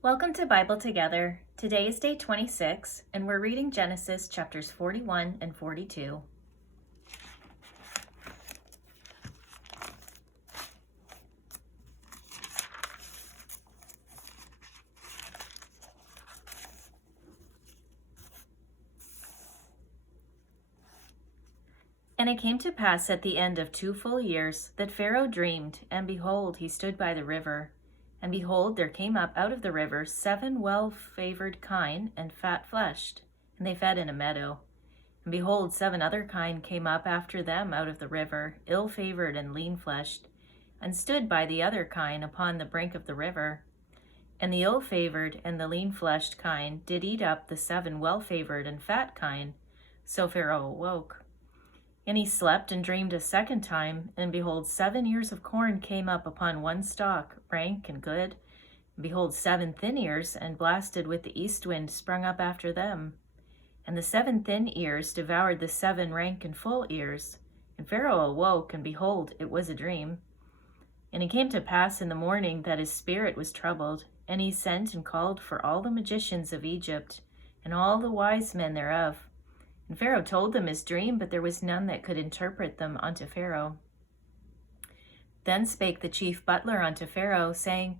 Welcome to Bible Together. Today is day 26, and we're reading Genesis chapters 41 and 42. And it came to pass at the end of 2 full years that Pharaoh dreamed, and behold, he stood by the river. And behold, there came up out of the river 7 well-favored kine and fat-fleshed, and they fed in a meadow. And behold, 7 other kine came up after them out of the river, ill-favored and lean-fleshed, and stood by the other kine upon the brink of the river. And the ill-favored and the lean-fleshed kine did eat up the 7 well-favored and fat kine. So Pharaoh awoke. And he slept and dreamed a second time, and behold, 7 ears of corn came up upon one stalk, rank and good. And behold, 7 thin ears, and blasted with the east wind, sprung up after them. And the 7 thin ears devoured the 7 rank and full ears. And Pharaoh awoke, and behold, it was a dream. And it came to pass in the morning that his spirit was troubled, and he sent and called for all the magicians of Egypt, and all the wise men thereof. And Pharaoh told them his dream, but there was none that could interpret them unto Pharaoh. Then spake the chief butler unto Pharaoh, saying,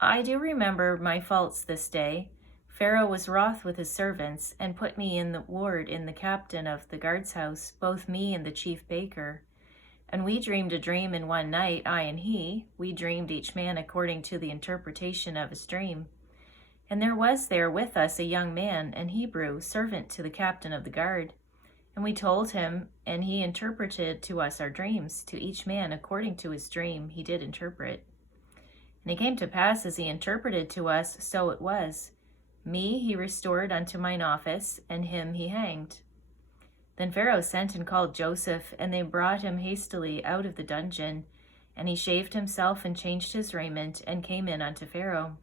I do remember my faults this day. Pharaoh was wroth with his servants, and put me in the ward in the captain of the guard's house, both me and the chief baker. And we dreamed a dream in one night, I and he. We dreamed each man according to the interpretation of his dream. And there was there with us a young man, an Hebrew, servant to the captain of the guard. And we told him, and he interpreted to us our dreams. To each man according to his dream he did interpret. And it came to pass as he interpreted to us, so it was. Me he restored unto mine office, and him he hanged. Then Pharaoh sent and called Joseph, and they brought him hastily out of the dungeon. And he shaved himself and changed his raiment, and came in unto Pharaoh.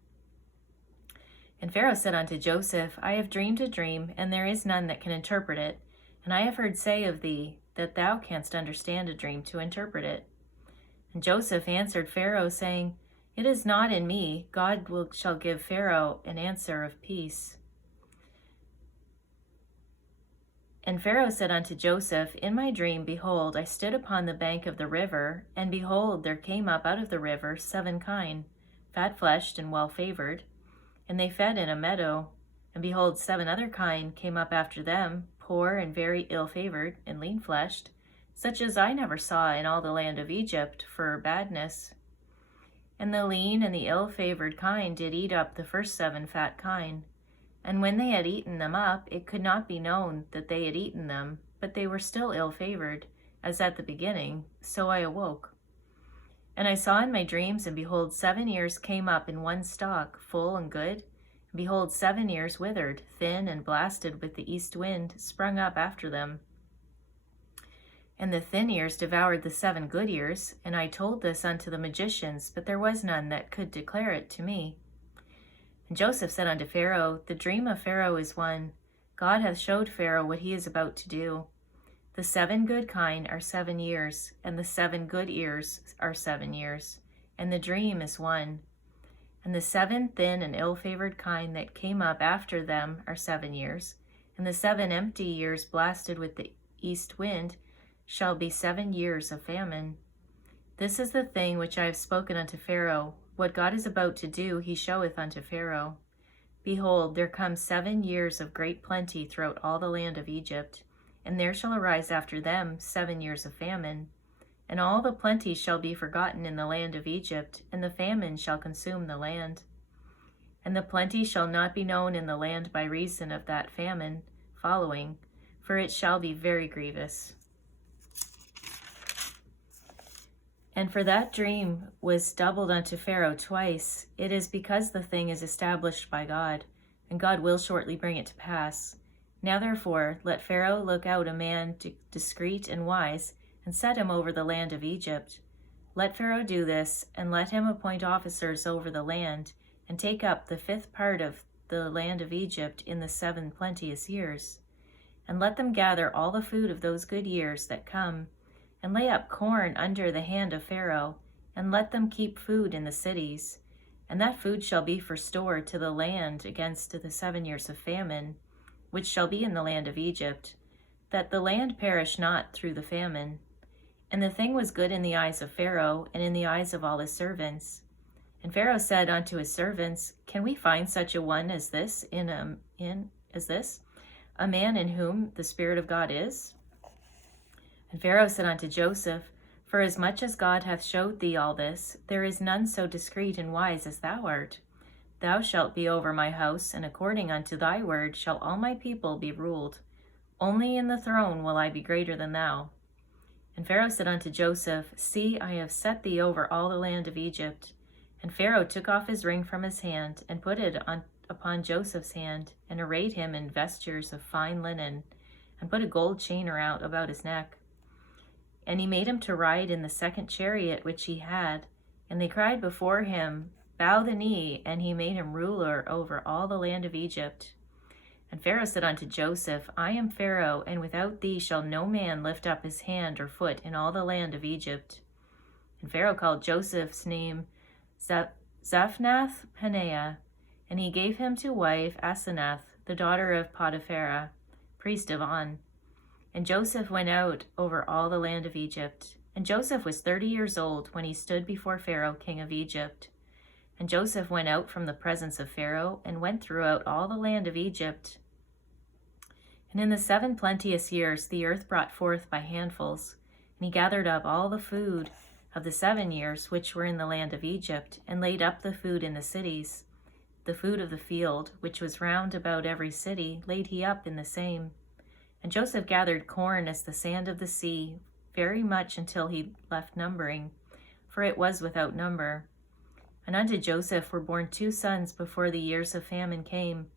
And Pharaoh said unto Joseph, I have dreamed a dream, and there is none that can interpret it. And I have heard say of thee, that thou canst understand a dream to interpret it. And Joseph answered Pharaoh, saying, It is not in me. God shall give Pharaoh an answer of peace. And Pharaoh said unto Joseph, In my dream, behold, I stood upon the bank of the river, and behold, there came up out of the river 7 kine, fat-fleshed and well-favored, and they fed in a meadow. And behold, 7 other kine came up after them, poor and very ill-favored and lean-fleshed, such as I never saw in all the land of Egypt for badness. And the lean and the ill-favored kine did eat up the first 7 fat kine. And when they had eaten them up, it could not be known that they had eaten them, but they were still ill-favored, as at the beginning. So I awoke. And I saw in my dreams, and behold, 7 ears came up in one stalk, full and good. And behold, 7 ears withered, thin and blasted with the east wind, sprung up after them. And the thin ears devoured the 7 good ears. And I told this unto the magicians, but there was none that could declare it to me. And Joseph said unto Pharaoh, The dream of Pharaoh is one. God hath showed Pharaoh what he is about to do. The 7 good kine are 7 years, and the 7 good ears are 7 years, and the dream is one. And the 7 thin and ill-favored kine that came up after them are 7 years, and the 7 empty years blasted with the east wind shall be 7 years of famine. This is the thing which I have spoken unto Pharaoh. What God is about to do he showeth unto Pharaoh. Behold, there come 7 years of great plenty throughout all the land of Egypt. And there shall arise after them 7 years of famine. And all the plenty shall be forgotten in the land of Egypt, and the famine shall consume the land. And the plenty shall not be known in the land by reason of that famine following, for it shall be very grievous. And for that dream was doubled unto Pharaoh twice. It is because the thing is established by God, and God will shortly bring it to pass. Now therefore, let Pharaoh look out a man discreet and wise, and set him over the land of Egypt. Let Pharaoh do this, and let him appoint officers over the land, and take up the 5th part of the land of Egypt in the 7 plenteous years. And let them gather all the food of those good years that come, and lay up corn under the hand of Pharaoh, and let them keep food in the cities. And that food shall be for store to the land against the 7 years of famine, which shall be in the land of Egypt, that the land perish not through the famine. And the thing was good in the eyes of Pharaoh and in the eyes of all his servants. And Pharaoh said unto his servants, Can we find such a one as this a man in whom the Spirit of God is? And Pharaoh said unto Joseph, For as much as God hath showed thee all this, there is none so discreet and wise as thou art. Thou shalt be over my house, and according unto thy word shall all my people be ruled. Only in the throne will I be greater than thou. And Pharaoh said unto Joseph, See, I have set thee over all the land of Egypt. And Pharaoh took off his ring from his hand, and put it upon Joseph's hand, and arrayed him in vestures of fine linen, and put a gold chain about his neck. And he made him to ride in the second chariot which he had. And they cried before him, Bow the knee, and he made him ruler over all the land of Egypt. And Pharaoh said unto Joseph, I am Pharaoh, and without thee shall no man lift up his hand or foot in all the land of Egypt. And Pharaoh called Joseph's name Zaphnath-Paneah, and he gave him to wife Asenath, the daughter of Potipharah, priest of On. And Joseph went out over all the land of Egypt. And Joseph was 30 years old when he stood before Pharaoh, king of Egypt. And Joseph went out from the presence of Pharaoh, and went throughout all the land of Egypt. And in the 7 plenteous years the earth brought forth by handfuls, and he gathered up all the food of the 7 years which were in the land of Egypt, and laid up the food in the cities. The food of the field, which was round about every city, laid he up in the same. And Joseph gathered corn as the sand of the sea, very much until he left numbering, for it was without number. And unto Joseph were born 2 sons before the years of famine came,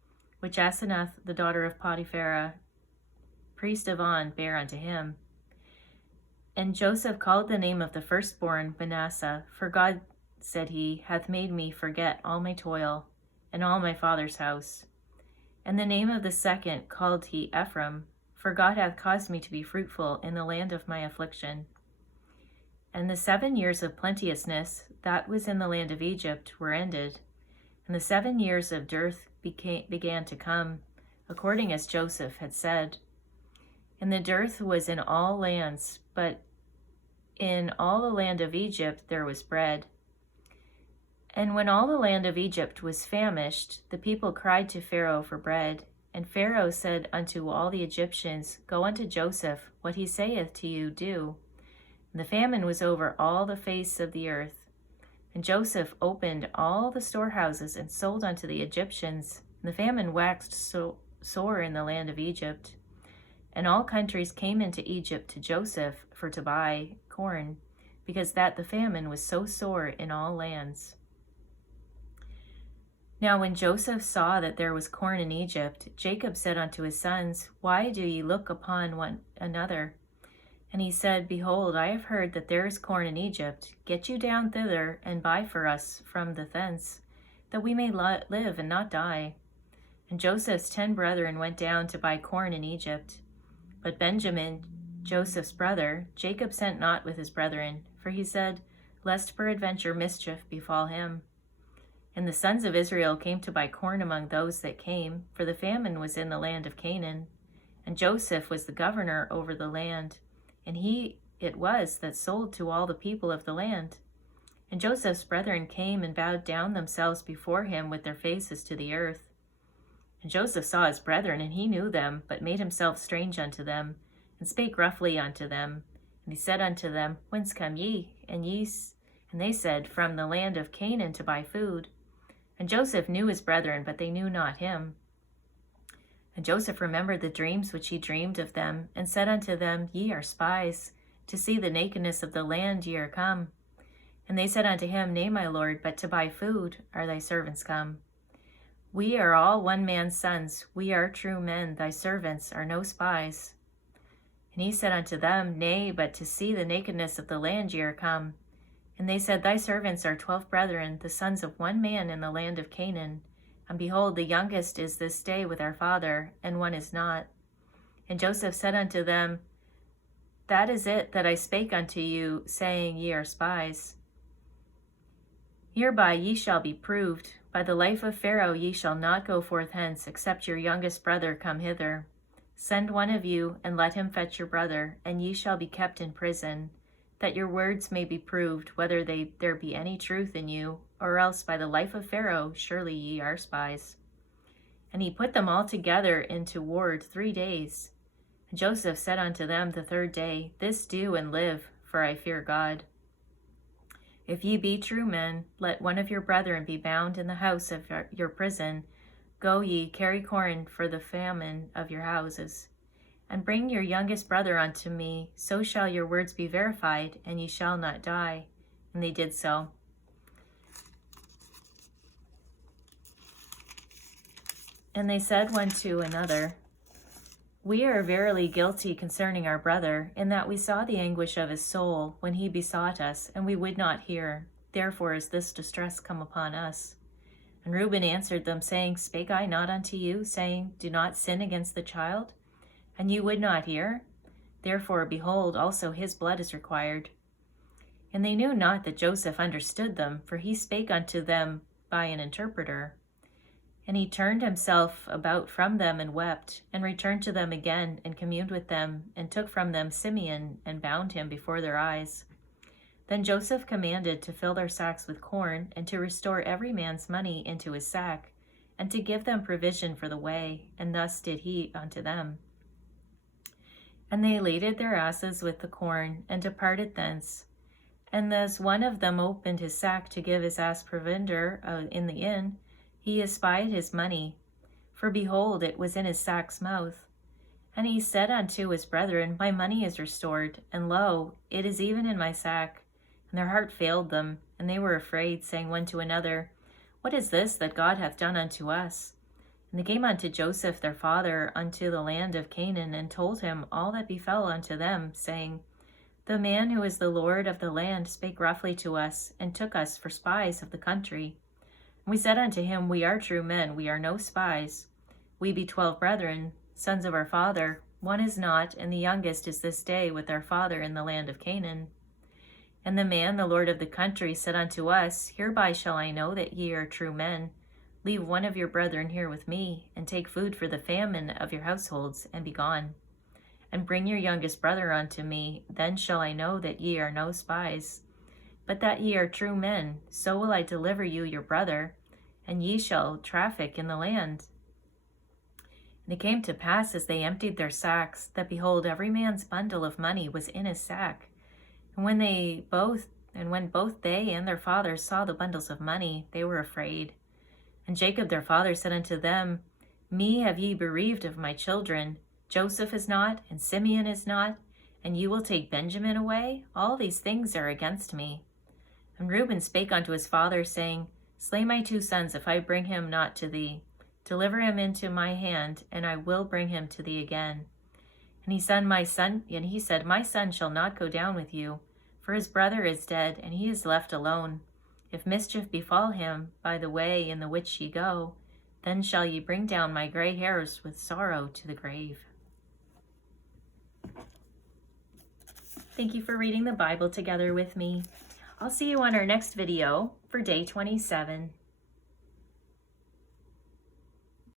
which Asenath, the daughter of Potipharah, priest of On, bare unto him. And Joseph called the name of the firstborn Manasseh, for God, said he, hath made me forget all my toil, and all my father's house. And the name of the second called he Ephraim, for God hath caused me to be fruitful in the land of my affliction. And the 7 years of plenteousness that was in the land of Egypt were ended, and the 7 years of dearth began to come, according as Joseph had said. And the dearth was in all lands, but in all the land of Egypt there was bread. And when all the land of Egypt was famished, the people cried to Pharaoh for bread. And Pharaoh said unto all the Egyptians, Go unto Joseph, what he saith to you, do. And the famine was over all the face of the earth. And Joseph opened all the storehouses and sold unto the Egyptians. And the famine waxed so sore in the land of Egypt. And all countries came into Egypt to Joseph for to buy corn, because that the famine was so sore in all lands. Now when Joseph saw that there was corn in Egypt, Jacob said unto his sons, Why do ye look upon one another? And he said, Behold, I have heard that there is corn in Egypt. Get you down thither, and buy for us from the thence, that we may live and not die. And Joseph's 10 brethren went down to buy corn in Egypt. But Benjamin, Joseph's brother, Jacob sent not with his brethren, for he said, Lest peradventure mischief befall him. And the sons of Israel came to buy corn among those that came, for the famine was in the land of Canaan. And Joseph was the governor over the land, and he it was that sold to all the people of the land. And Joseph's brethren came and bowed down themselves before him with their faces to the earth. And Joseph saw his brethren, and he knew them, but made himself strange unto them, and spake roughly unto them. And he said unto them, Whence come ye? And they said, From the land of Canaan to buy food. And Joseph knew his brethren, but they knew not him. And Joseph remembered the dreams which he dreamed of them, and said unto them, Ye are spies, to see the nakedness of the land ye are come. And they said unto him, Nay, my lord, but to buy food are thy servants come. We are all one man's sons, we are true men, thy servants are no spies. And he said unto them, Nay, but to see the nakedness of the land ye are come. And they said, Thy servants are 12 brethren, the sons of one man in the land of Canaan. And behold, the youngest is this day with our father, and one is not. And Joseph said unto them, That is it that I spake unto you, saying, Ye are spies. Hereby ye shall be proved. By the life of Pharaoh ye shall not go forth hence, except your youngest brother come hither. Send one of you, and let him fetch your brother, and ye shall be kept in prison, that your words may be proved, whether there be any truth in you, or else by the life of Pharaoh surely ye are spies. And he put them all together into ward 3 days. And Joseph said unto them the 3rd day, This do and live, for I fear God. If ye be true men, let one of your brethren be bound in the house of your prison. Go ye, carry corn for the famine of your houses. And bring your youngest brother unto me, so shall your words be verified, and ye shall not die. And they did so. And they said one to another, We are verily guilty concerning our brother, in that we saw the anguish of his soul when he besought us, and we would not hear. Therefore is this distress come upon us. And Reuben answered them, saying, Spake I not unto you, saying, Do not sin against the child? And you would not hear? Therefore, behold, also his blood is required. And they knew not that Joseph understood them, for he spake unto them by an interpreter. And he turned himself about from them and wept, and returned to them again, and communed with them, and took from them Simeon, and bound him before their eyes. Then Joseph commanded to fill their sacks with corn, and to restore every man's money into his sack, and to give them provision for the way, and thus did he unto them. And they laded their asses with the corn, and departed thence. And as one of them opened his sack to give his ass provender in the inn, he espied his money, for behold, it was in his sack's mouth. And he said unto his brethren, My money is restored, and lo, it is even in my sack. And their heart failed them, and they were afraid, saying one to another, What is this that God hath done unto us? And they came unto Joseph their father unto the land of Canaan, and told him all that befell unto them, saying, The man who is the Lord of the land spake roughly to us, and took us for spies of the country. We said unto him, We are true men, we are no spies. We be 12 brethren, sons of our father. One is not, and the youngest is this day with our father in the land of Canaan. And the man, the Lord of the country, said unto us, Hereby shall I know that ye are true men. Leave one of your brethren here with me, and take food for the famine of your households, and be gone. And bring your youngest brother unto me, then shall I know that ye are no spies. But that ye are true men, so will I deliver you your brother, and ye shall traffic in the land. And it came to pass, as they emptied their sacks, that behold, every man's bundle of money was in his sack. And when both they and their father saw the bundles of money, they were afraid. And Jacob their father said unto them, Me have ye bereaved of my children. Joseph is not, and Simeon is not, and you will take Benjamin away? All these things are against me. And Reuben spake unto his father, saying, Slay my 2 sons, if I bring him not to thee. Deliver him into my hand, and I will bring him to thee again. And he said, My son shall not go down with you, for his brother is dead, and he is left alone. If mischief befall him by the way in the which ye go, then shall ye bring down my gray hairs with sorrow to the grave. Thank you for reading the Bible together with me. I'll see you on our next video for day 27.